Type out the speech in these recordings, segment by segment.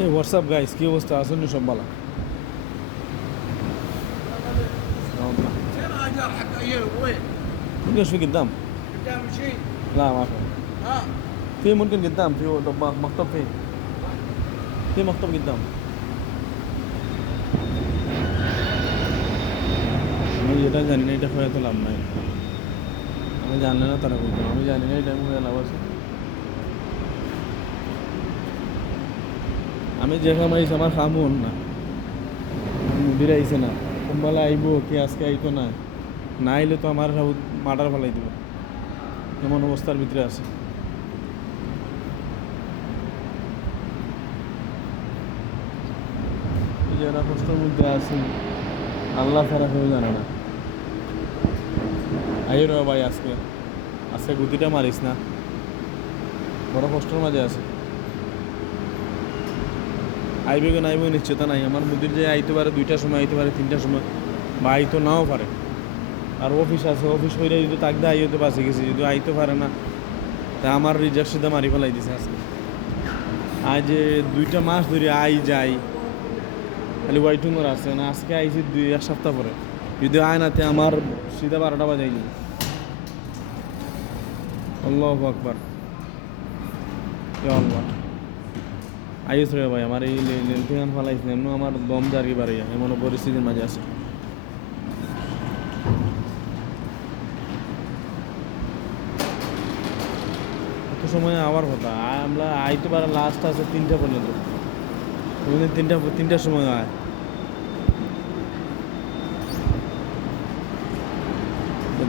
এই WhatsApp guys, কি অবস্থা? আসুন সব ভালো। فين اجار حق ايوب وين؟ ممكن شوي قدام. قدام شيء. لا ما في. ها في ممكن قدام، في طباخ مكتب، في مكتب قدام. আমি যেটা জানি না এটা হয়তো লাভ নাই। আমি জানলে না তারা বলতো, আমি জানি না এটা হয়ে লাভ আছে। আমি যে কামাইছি আমার কাম হন না, মুদির আইছে না, কোনবেলা আইব কি আজকে আইতো না, না আইলে তো আমার মার্ডার ফেলাই দিব, এমন অবস্থার ভিতরে আছে। যারা কষ্টের মধ্যে আছে আল্লাহ ছাড়া কেউ জানে না। আইর ভাই আজকে আজকে গুতিটা মারিস না, বড় কষ্টের মাঝে আছে। আইবে কেন আইবে নিশ্চয়তা নাই। আমার মুদির যে আইতে পারে 2টার সময়, আইতে পারে 3টার সময়, বা আইতো নাও পারে। আর অফিস আছে, অফিস হইলে যদি তাকদা আইতে বাঁচে গেছি, যদি আইতে পারে না তা আমার রিজার্ভ সিধা মারি ফেলাই দিছে আজকে। আজ 2টা মাস ধরে আই যাই, খালি ওয়াইটিংয়ের আছে না। আজকে আইছি 1 সপ্তাহ পরে, যদি আয় নাতে আমার সিধা 12টা বাজাইনি। আল্লাহু আকবার, ইয়া আল্লাহ। আইস রে ভাই, আমার এই লেন্থিগান ফালাইছে এমন আমার দম জারি বাড়িয়া, এমন পরিস্থিতির মাঝে আছে। এত সময় আবার কথা আমরা আইতে পারে লাস্ট আছে 3টা পর্যন্ত, 3টার সময় আয়।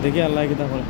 দেখি আল্লাহ কি তা করে।